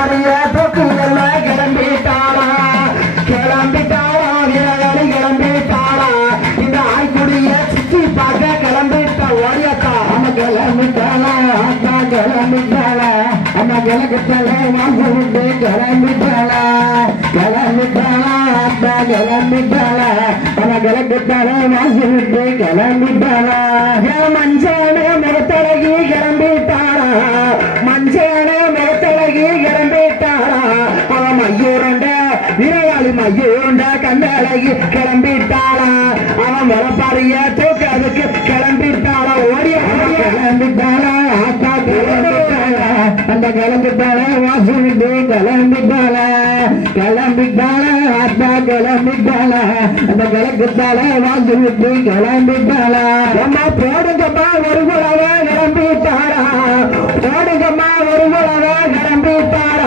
வரப்பாரிய தூக்கி எல்லாம் கிளம்பிட்டாளா கிளம்பிட்டாளா வீரகாளி கிளம்பிட்டாளா இந்த ஆய்க்குடிய சுத்தி பார்க்க கிளம்பிட்டா ஓடியாத்தா அம்மா கிளம்பிட்டாளா அத்தா கிளம்பிட்டாளா அம்மா கிளம்பிட்டாளா வாங்க விட்டு கிளம்பிட்டாளா கிளம்பிட்டாளா அத்தா கிளம்பிட்டாளா அம்மா கிளம்பிட்டாளா வாங்க விட்டு கிளம்பிட்டாளா மஞ்சள் முகத்தழகி கிளம்பிட்டாளா மஞ்சள் முகத்தழகி கிளம்பிட்டாளா அவன் மையூரண்ட வீரவாளி மையூரண்ட கண்ணழகி கிளம்பிட்டாளா அவன் வரப்பாரிய தூக்காதுக்கு கிளம்பிட்டாளா ஓடிய கிளம்பிட்டாளா ஆத்தா கிளம்பிட்டாளா அந்த கிளம்பிட்டாளா வாசிட்டு கிளம்பிட்டாளா கிளம்பிட்டாளா ஆத்தா கிளம்பிட்டாளா அந்த கிளம்பிட்டாளா வாசிட்டு கிளம்பிட்டாளா அம்மா போடுங்கம்மா ஒரு குழவை கிளம்பிட்டாளா போடுங்கம்மா ஒரு குழவை கிளம்பிட்டாளா